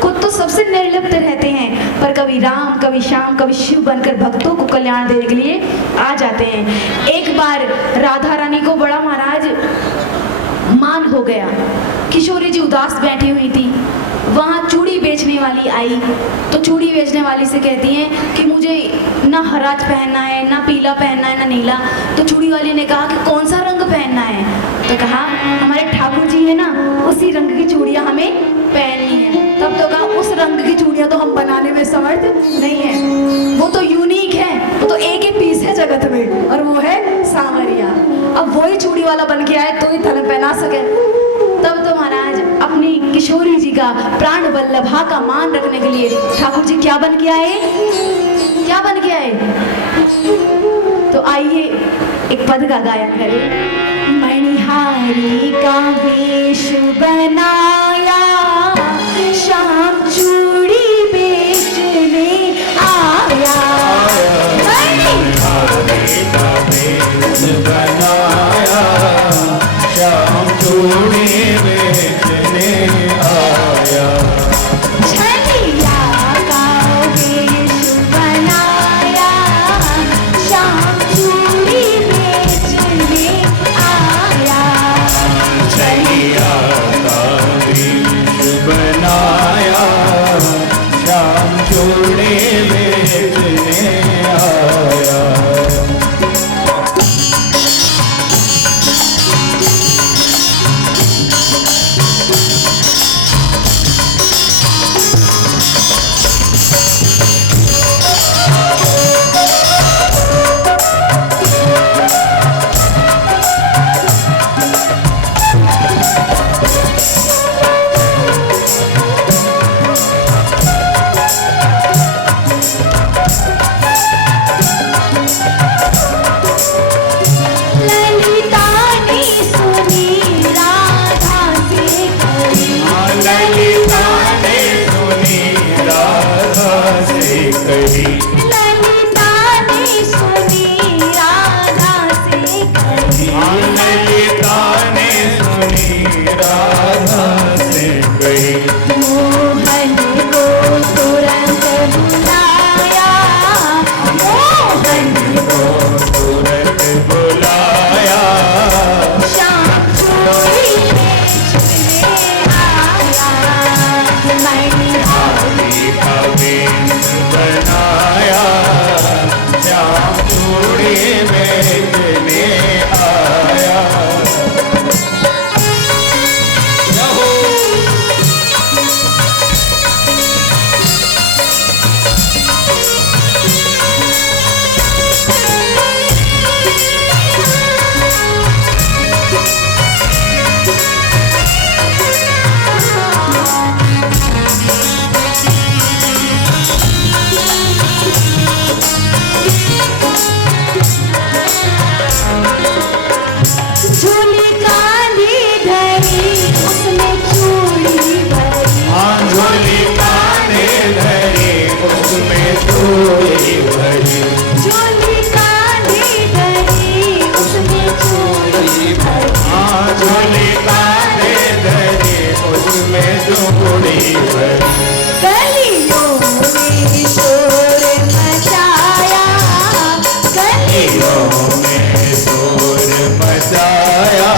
खुद तो सबसे निर्लिप्त रहते हैं, पर कभी राम कभी श्याम कभी शिव बनकर भक्तों को कल्याण देने के लिए आ जाते हैं। एक बार राधा रानी को बड़ा महाराज मान हो गया, किशोरी जी उदास बैठी हुई थी, वहाँ चूड़ी बेचने वाली आई, तो चूड़ी बेचने वाली से कहती हैं कि मुझे ना हराज पहनना है, ना पीला पहनना है, ना नीला। तो चूड़ी वाली ने कहा कि कौन सा रंग पहनना है? तो कहा हमारे ठाकुर जी है ना, उसी रंग की चूड़ियाँ हमें पहननी है। तब तो कहा उस रंग की चूड़ियाँ तो हम बनाने में समर्थ नहीं है, वो तो यूनिक है, वो तो एक ही पीस है जगत में और वो है सांवरिया। अब वही चूड़ी वाला बन के आए तो ही तन पहना सके। तब तो महाराज अपनी किशोरी जी का प्राण वल्लभा का मान रखने के लिए ठाकुर जी क्या बन के आए? तो आइए एक पद का गायन करें। मणिहारी का वेश बनाया, शाम चूड़ी बेचने आया। कही ललिता ने सुनी राधा से कही ललिता ने सुनी राधा से कही मोहन को तुरंत बुलाया मोहन को तुरंत बुलाया श्याम चोरी बेचने आया हाथी का वेश बनाया श्याम चूड़ी बेचने आया झूली कांधी धरी उसमें चूड़ी भरी झोली काने धरी उसमें चूड़ी भरी झूली कांधी धरी उसमें चूड़ी भरी झोली काने धरी उसमें चूड़ी भरी गलियों में शोर मचाया गलियों में शोर मचाया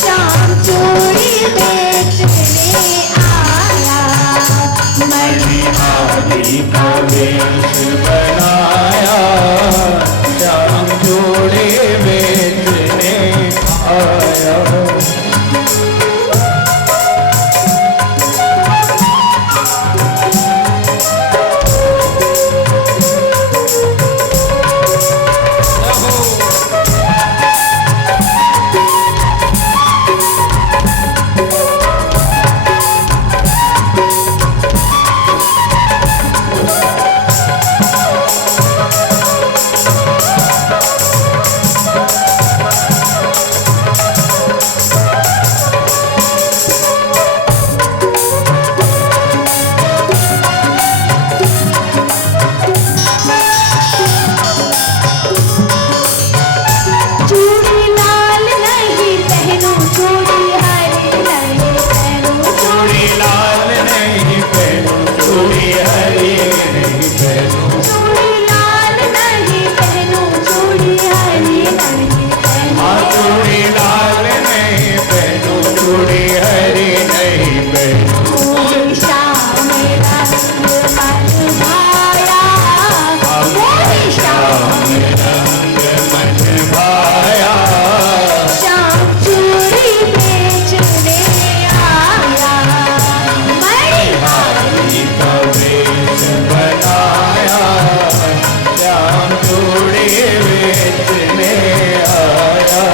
श्याम चोरी बेचने आया मणि हाथी का वेश बनाया श्याम चूड़ी बेचने आया चूड़ी लाल नहीं पहनो चूड़ी हरी नहीं पहनो चूड़ी लाल नहीं पहनो चूड़ी हरी नहीं पहनो चूड़ी लाल नहीं पहनो चूड़ी हरी नहीं पहनो चूड़ी लाल नहीं पहनो चूड़ी हरी नहीं पहनो मोरी श्याम रंग मन भाया मोरी श्याम रंग मन भाया श्याम चूड़ी बेचने आया मणि हाथी का वेश बनाया श्याम चूड़ी बेचने आया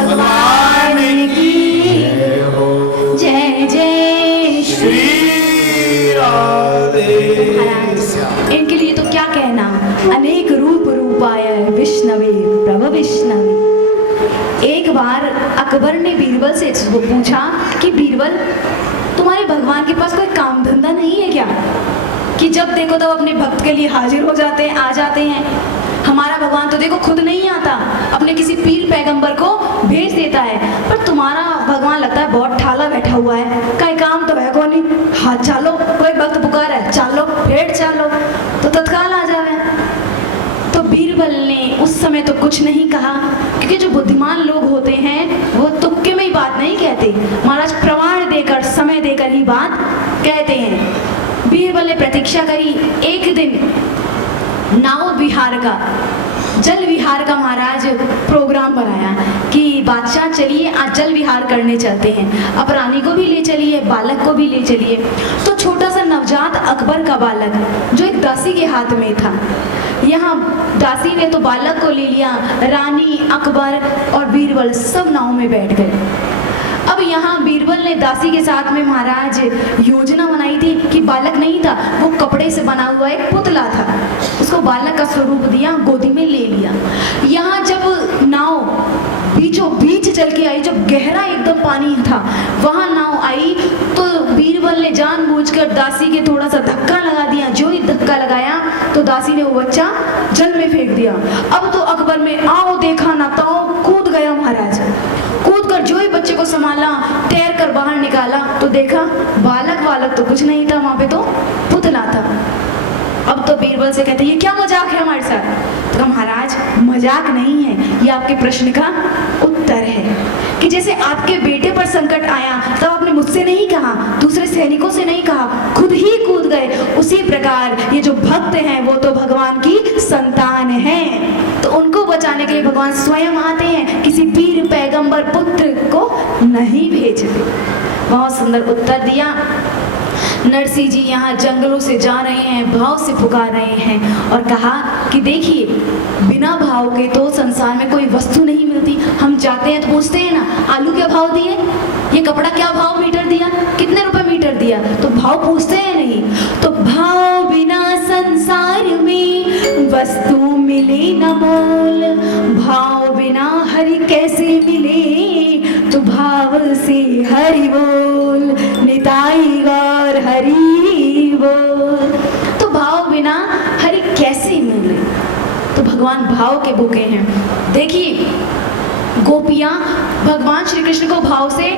भगवान की जय हो जय जय श्री श्री राधे महाराज। इनके लिए तो क्या कहना, अनेक रूप रूपाय विष्णवे प्रभु विष्णवे। एक बार अकबर ने बीरबल से पूछा कि बीरबल, तुम्हारे भगवान के पास कोई काम धंधा नहीं है क्या, कि जब देखो तब अपने भक्त के लिए हाजिर हो जाते हैं, आ जाते हैं। हमारा भगवान तो देखो खुद नहीं आता, अपने किसी पीर पैगंबर को भेज देता है, पर तुम्हारा भगवान लगता है बहुत ठाला बैठा हुआ है, कहीं काम तो है को नहीं, हाथ चालो, कोई भक्त पुकार है चालो, भेंट चालो तो तत्काल आ जावे। तो बीरबल ने उस समय तो कुछ नहीं कहा, क्योंकि जो बुद्धिमान लोग होते हैं वो तुक्के में ही बात नहीं कहते, महाराज प्रमाण देकर समय देकर ही बात कहते हैं। बीरबल ने प्रतीक्षा करी। एक दिन नाव विहार का, जल विहार का महाराज प्रोग्राम बनाया कि बादशाह चलिए आज जल विहार करने चलते हैं, अब रानी को भी ले चलिए, बालक को भी ले चलिए। तो छोटा सा नवजात अकबर का बालक जो एक दासी के हाथ में था, यहाँ दासी ने तो बालक को ले लिया, रानी, अकबर और बीरबल सब नाव में बैठ गए। अब यहाँ बीरबल ने दासी के साथ में महाराज योजना बनाई थी कि बालक नहीं था, वो कपड़े से बना हुआ एक पुतला था, उसको बालक का स्वरूप दिया, गोदी में ले लिया। यहाँ जब नाव बीचों बीच चल के आई, जब गहरा एकदम पानी था वहाँ नाव आई, तो बीरबल ने जानबूझकर दासी के थोड़ा सा धक्का लगा दिया। जो ही धक्का लगाया तो दासी ने वो बच्चा जल में फेंक दिया। अब तो अकबर में आओ देखा ना ताओ, कूद गया महाराज। कूद कर जो ही बच्चे को संभाला, तैर कर बाहर निकाला तो देखा बालक तो कुछ नहीं था, वहां पे तो पुतला था। अब तो बीरबल से कहते ये क्या मजाक है हमारे साथ। तो महाराज मजाक नहीं है, ये आपके प्रश्न का उत्तर है कि जैसे आपके बेटे पर संकट आया तब आपने मुझसे नहीं कहा, दूसरे सैनिकों से नहीं कहा, खुद ही कूद गए, उसी प्रकार ये जो भक्त हैं वो तो भगवान की संतान हैं, तो उनको बचाने के लिए भगवान स्वयं आते हैं, किसी पीर पैगंबर पुत्र को नहीं भेजते। बहुत सुंदर उत्तर दिया। नरसिंह जी यहाँ जंगलों से जा रहे हैं, भाव से पुकार रहे हैं और कहा कि देखिए बिना भाव के तो संसार में कोई वस्तु नहीं मिलती। हम जाते हैं तो पूछते हैं ना आलू क्या भाव दिए, ये कपड़ा क्या भाव मीटर दिया, कितने रुपए मीटर दिया, तो भाव पूछते हैं नहीं। तो भाव बिना संसार में वस्तु मिले न मोल, भाव बिना हरि कैसे मिले, तो भाव से हरि बोल, निताई गौर हरि बोल। तो भाव बिना हरि कैसे मिले, तो भगवान भाव के भूखे हैं। देखिए गोपियां भगवान श्री कृष्ण को भाव से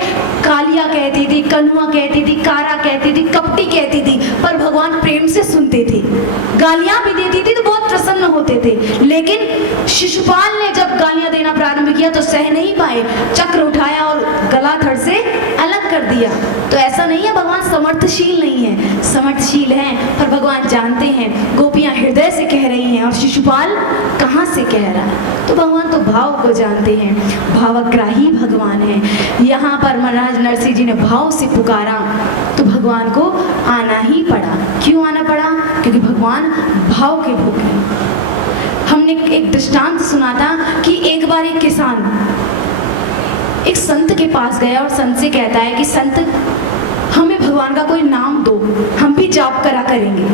कालिया कहती थी, कन्हुआ कहती थी, कारा कहती थी, कपटी कहती थी, पर भगवान प्रेम से सुनते थे। गालियां भी देती थी तो बहुत प्रसन्न होते थे, लेकिन शिशुपाल ने जब गालियां देना प्रारंभ किया तो सह नहीं पाए, चक्र उठाया और गला धड़ से अलग कर दिया। तो ऐसा नहीं है भगवान समर्थशील नहीं है, समर्थशील हैं, पर भगवान जानते हैं गोपियां हृदय से कह रही हैं और शिशुपाल कहाँ से कह रहा है, तो भगवान तो भाव को जानते हैं, भावग्राही भगवान है। यहाँ पर महाराज नरसिंह जी ने भाव से पुकारा तो भगवान को आना ही पड़ा। क्यों आना पड़ा? क्योंकि भगवान भाव के भूखे हैं। हमने एक दृष्टांत सुना था कि एक बार एक किसान एक संत के पास गया और संत से कहता है कि संत हमें भगवान का कोई नाम दो, हम भी जाप करा करेंगे।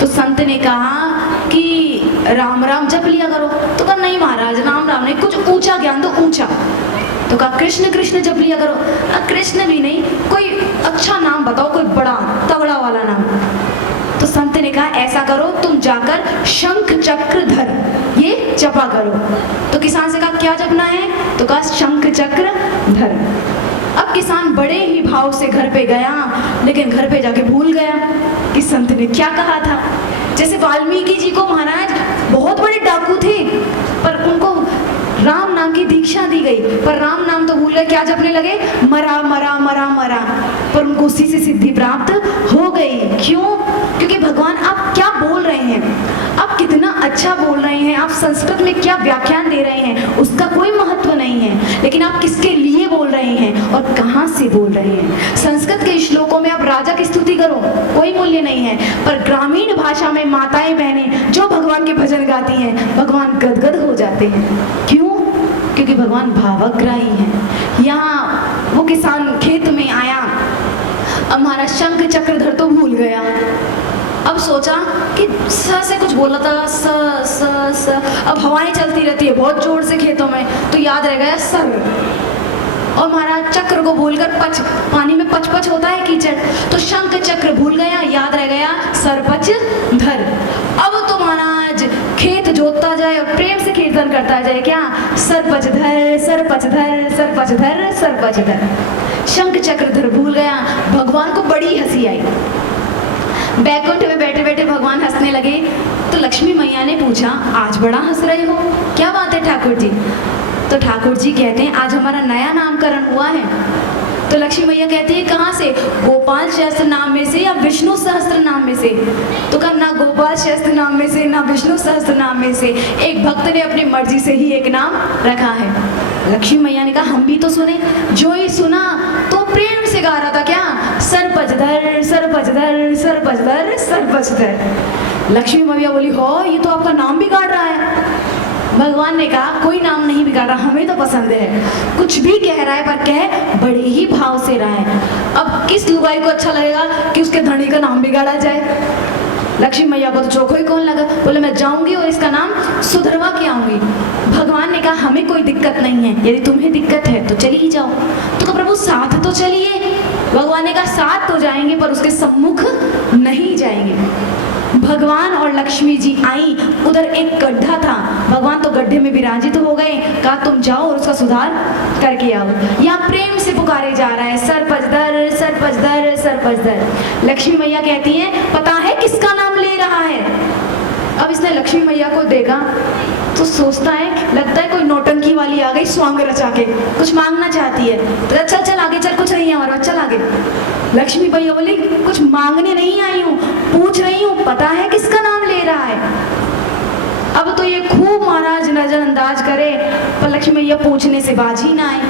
तो संत ने कहा कि राम राम जप लिया करो। तो कहा नहीं महाराज राम राम नहीं, कुछ ऊंचा ज्ञान दो, ऊंचा। तो कहा कृष्ण कृष्ण जप लिया करो। कृष्ण भी नहीं, कोई अच्छा नाम बताओ, कोई बड़ा तगड़ा वाला नाम। तो संत ने कहा ऐसा करो तुम जाकर शंख चक्र धर ये जपा करो। तो किसान से कहा क्या जपना है? तो कहा शंख चक्र धर। अब किसान बड़े ही भाव से घर पे गया, लेकिन घर पे जाके भूल गया कि संत ने क्या कहा था। जैसे वाल्मीकि जी को महाराज बहुत बड़े डाकू थे, पर उनको राम नाम की दीक्षा दी गई, पर राम नाम तो भूल गए, क्या जपने लगे? मरा मरा मरा मरा, पर उनको उसी से सिद्धि प्राप्त हो गई। क्यों? क्योंकि भगवान आप क्या बोल रहे हैं, आप कितना अच्छा बोल रहे हैं, आप संस्कृत में क्या व्याख्यान दे रहे हैं उसका कोई महत्व नहीं है, लेकिन आप किसके लिए बोल रहे हैं और कहाँ से बोल रहे हैं। संस्कृत के श्लोकों में आप राजा की स्तुति करो कोई मूल्य नहीं है, पर ग्रामीण भाषा में माताएं बहनें जो भगवान के भजन गाती हैं भगवान गदगद हो जाते हैं। क्यों? क्योंकि भगवान भगवान भावग्राही हैं। यहाँ वो किसान खेत में आया, अब हमारा शंख चक्रधर तो भूल गया। अब सोचा कि स से कुछ बोला था, स स स। अब हवाएं चलती रहती है बहुत जोर से खेतों में, तो याद रह गया सर। और महाराज चक्र को भूलकर पच, पानी में पच पच होता है कीचड़, तो शंख चक्र भूल गया, याद रह गया सरपच धर। अब तो महाराज खेत जोतता जाए और प्रेम से कीर्तन करता जाए, क्या सरपच धर सरपच धर सरपच धर सरपच धर। शंख चक्रधर भूल गया। भगवान को बड़ी हंसी आई। बैकुंठ में बैठे बैठे भगवान हंसने लगे, तो लक्ष्मी मैया ने पूछा, आज बड़ा हंस रहे हो, क्या बात है ठाकुर जी? तो ठाकुर जी कहते हैं, आज हमारा नया नामकरण हुआ है। तो लक्ष्मी मैया कहती है, कहाँ से? गोपाल सहस्त्र नाम में से या विष्णु सहस्त्र नाम में से? तो कहा, ना गोपाल सहस्त्र नाम में से ना विष्णु सहस्त्र नाम में से, एक भक्त ने अपनी मर्जी से ही एक नाम रखा है। लक्ष्मी मैया ने कहा, हम भी तो सुने। जो ही सुना तो प्रेम से गा रहा था, क्या सरपचधर सरपचधर सरपचधर सरपचधर। लक्ष्मी मैया बोली, हो ये तो आपका नाम बिगाड़ रहा है। भगवान ने कहा, कोई नाम नहीं बिगाड़ रहा, हमें तो पसंद है। कुछ भी कह रहा है पर कह बड़े ही भाव से रहा है। अब किस लुगाई को अच्छा लगेगा कि उसके धनी का नाम बिगाड़ा जाए? लक्ष्मी मैया को तो चोखो ही कौन लगा। बोले, मैं जाऊंगी और इसका नाम सुधरवा के आऊंगी। भगवान ने कहा, हमें कोई दिक्कत नहीं है, यदि तुम्हें दिक्कत है तो चली ही जाओ। तो कहा, प्रभु साथ तो चलिए। भगवान ने कहा, साथ तो जाएंगे पर उसके सम्मुख नहीं जाएंगे। भगवान और लक्ष्मी जी आई, उधर एक गड्ढा था, भगवान तो गड्ढे में विराजित हो गए। कहा, तुम जाओ और उसका सुधार करके आओ। यहाँ प्रेम से पुकारे जा रहा है, सरपचधर सरपचधर सरपचधर। लक्ष्मी मैया कहती हैं, पता है किसका नाम ले रहा है? अब इसने लक्ष्मी मैया को देखा तो सोचता है, लगता है कोई नौटंकी वाली आ गई स्वांग रचा के, कुछ मांगना चाहती है। तो चल चल आगे चल, कुछ नहीं है हमारा, चल आगे। लक्ष्मी मैया बोली, कुछ मांगने नहीं आई हूँ, पूछ रही हूँ, पता है किसका नाम ले रहा है? अब तो ये खूब महाराज नजरअंदाज करे, पर लक्ष्मी मैया पूछने से बाजी ना आए,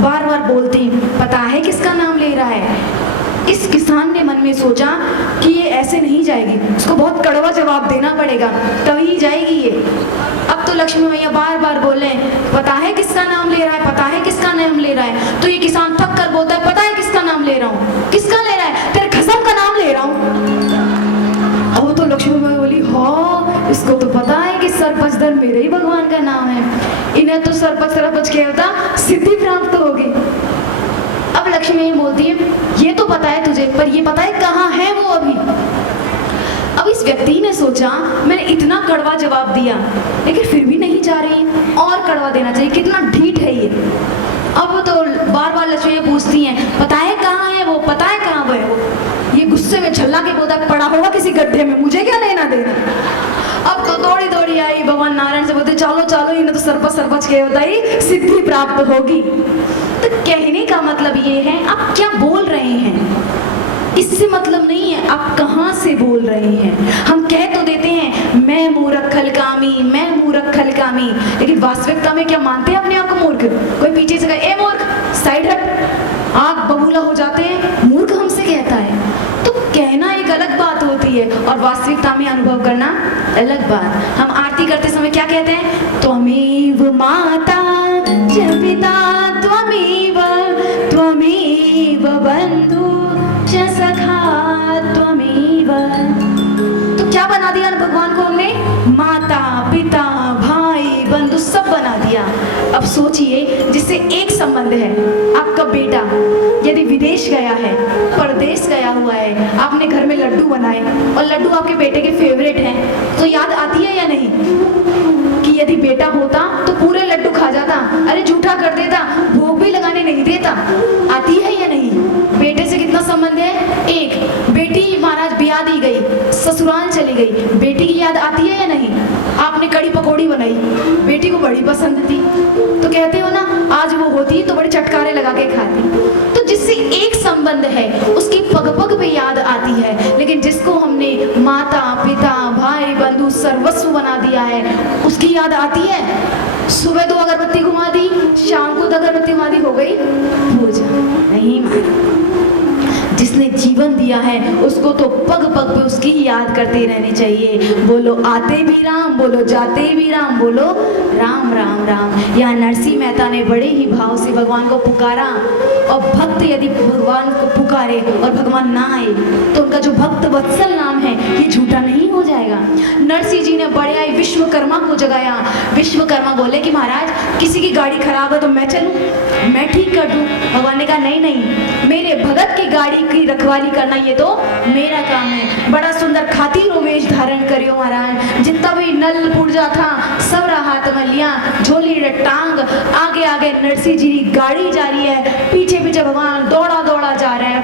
बार बार बोलती, पता है किसका नाम ले रहा है? इस किसान ने मन में सोचा कि ये ऐसे नहीं जाएगी, उसको बहुत कड़वा जवाब देना पड़ेगा तभी जाएगी ये। अब तो लक्ष्मी मैया बार बार बोले, पता है किसका नाम ले रहा है, पता है किसका नाम ले रहा है। तो ये किसान थक कर बोलता है, पता है किसका नाम ले रहा हूँ? किसका ले रहा है? तेरे खसम का नाम ले रहा हूँ। अब तो लक्ष्मी मैया बोली, हाँ इसको तो पता है कि सरपचधर मेरे ही भगवान का नाम है, इन्हें तो सरपच सरपच कहता सिद्धि प्राप्त होगी। अब लक्ष्मी मैया बोलती है, ये तो पता है तुझे, पर ये पता है कहाँ है वो अभी? अब इस व्यक्ति ने सोचा, मैंने इतना कड़वा जवाब दिया लेकिन फिर भी नहीं जा रही, और कड़वा देना चाहिए, कितना ढीठ है ये। अब तो बार बार लक्ष्मी पूछती हैं, पता है कहाँ है वो, पता है कहाँ है वो? ये गुस्से में झल्ला के बोलता, पड़ा होगा किसी गड्ढे में, मुझे क्या लेना देना। अब तो दौड़ी दौड़ी आई, भगवान नारायण से बोलते, चलो चलो, इन्हें तो सरपच सरपच के बताई सिद्धि प्राप्त होगी। तो कहने का मतलब ये है, आप क्या बोल रहे हैं इससे मतलब नहीं है आप कहाँ से बोल रहे हैं। हम कह तो देते हैं, मैं मूर्ख खलकामी, मैं मूर्ख खलकामी, लेकिन वास्तविकता में क्या मानते हैं अपने आप को मूर्ख? कोई पीछे से कहे, ए मूर्ख साइड हट, आग बबूला हो जाते हैं, मूर्ख हमसे कहता है। तो कहना एक अलग बात होती है और वास्तविकता में अनुभव करना अलग बात। हम आरती करते समय क्या कहते हैं? त्वमेव माता च पिता त्वमेव, त्वमेव बंधु च सखा त्वमेव। तो क्या बना दिया भगवान को हमने? माता पिता भाई बंधु सब बना दिया। अब सोचिए, जिससे एक संबंध है, आपका बेटा यदि विदेश गया है, परदेश गया हुआ है, आपने घर में लड्डू बनाए और लड्डू आपके बेटे के फेवरेट हैं, तो याद आती है या नहीं कि यदि बेटा होता तो पूरे लड्डू खा जाता, अरे झूठा कर देता, भोग भी लगाने नहीं देता। आती है या नहीं? बेटे से कितना संबंध है? एक। बेटी महाराज ब्याह दी गई, ससुराल चली गई, बेटी की याद आती है या नहीं? आपने कड़ी पकौड़ी बनाई, बेटी को बड़ी पसंद थी, तो कहते हो ना, आज वो होती तो बड़े चटकारे लगा के खाती। तो जिससे एक संबंध है उसकी पग पग पे याद आती है, लेकिन जिसको हमने माता पिता भाई बंधु सर्वस्व बना दिया है उसकी याद आती है? सुबह 2 अगरबत्ती घुमा दी, शाम को 2 अगरबत्ती घुमा दी, हो गई पूजा? नहीं मानी। जिसने जीवन दिया है उसको तो पग पग पे उसकी याद करते रहने चाहिए। बोलो आते भी राम, बोलो जाते भी राम, बोलो राम राम राम। यहाँ नरसिंह मेहता ने बड़े ही भाव से भगवान को पुकारा, और भक्त यदि भगवान को पुकारे और भगवान ना आए तो उनका जो भक्त वत्सल नाम है ये झूठा नहीं हो जाएगा। नरसिंह जी ने बड़े आई विश्वकर्मा को जगाया। विश्वकर्मा बोले कि महाराज किसी की गाड़ी खराब है तो मैं चलूं, मैं ठीक कर दूं। भगवान ने कहा नहीं नहीं, मेरे भगत की गाड़ी की रखवाली करना ये तो मेरा काम है। बड़ा सुंदर खातिर वेश धारण करियो महाराज। जितना भी नल पुर्जा था सब हाथ में लिया, झोली टांग, आगे आगे नरसिंह जी की गाड़ी जा रही है, पीछे पीछे भगवान दौड़ा दौड़ा जा रहे हैं।